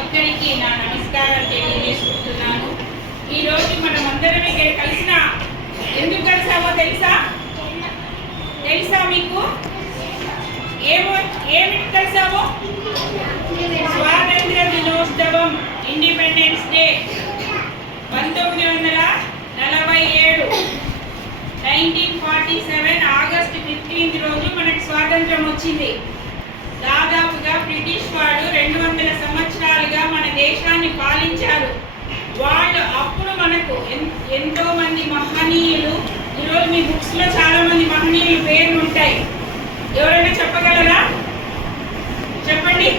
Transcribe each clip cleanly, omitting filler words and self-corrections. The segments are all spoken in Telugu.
ఒక్కరికి నా నమస్కారం తెలియజేసుకుంటున్నాను. ఈరోజు మనం అందరం ఇక్కడ కలిసిన ఎందుకు కలిసామో తెలుసా మీకు? ఏమిటి కలిసామో? స్వాతంత్ర దినోత్సవం, ఇండిపెండెన్స్ డే 1947 1947 ఆగస్టు 15 రోజు మనకు స్వాతంత్రం వచ్చింది. దాదాపుగా బ్రిటిష్ వాడు 200 సంవత్సరాలుగా మన దేశాన్ని పాలించారు. వాళ్ళు అప్పుడు మనకు ఎంతో మంది మహనీయులు, ఈరోజు మీ బుక్స్లో చాలా మంది మహనీయులు పేర్లు ఉంటాయి. ఎవరైనా చెప్పగలరా? చెప్పండి.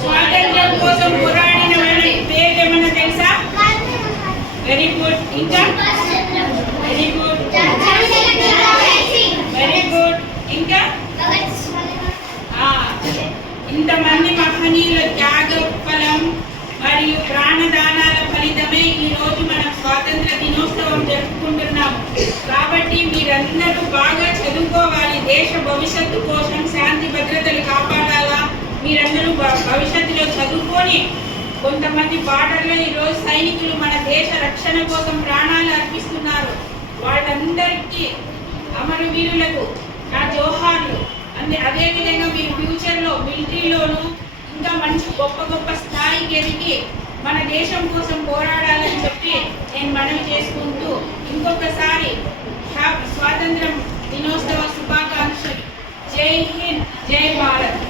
స్వాతంత్రం కోసం పోరాడిన వాళ్ళ పేర్లు ఏమన్నా తెలుసా? Very good. ఇంకా వెరీ గుడ్, వెరీ గుడ్. ఇంకా ఇంతమంది మహనీయుల త్యాగ ఫలం మరియు ప్రాణదానాల ఫలితమే ఈరోజు మనం స్వాతంత్ర దినోత్సవం జరుపుకుంటున్నాం. కాబట్టి మీరందరూ బాగా చదువుకోవాలి. దేశ భవిష్యత్తు కోసం శాంతి భద్రతలు కాపాడాలా. మీరందరూ భవిష్యత్తులో చదువుకొని కొంతమంది బార్డర్లో ఈరోజు సైనికులు మన దేశ రక్షణ కోసం ప్రాణాలు అర్పిస్తున్నారు. వాళ్ళందరికీ అమరవీరులకు నా జోహార్లు. అదేవిధంగా మీరు ఫ్యూచర్లో మిలిటరీలోనూ ఇంకా మంచి గొప్ప గొప్ప స్థాయికి ఎదిగి మన దేశం కోసం పోరాడాలని చెప్పి నేను మనవి చేసుకుంటూ ఇంకొకసారి స్వాతంత్రం దినోత్సవ శుభాకాంక్షలు. జై హింద్, జై భారత్.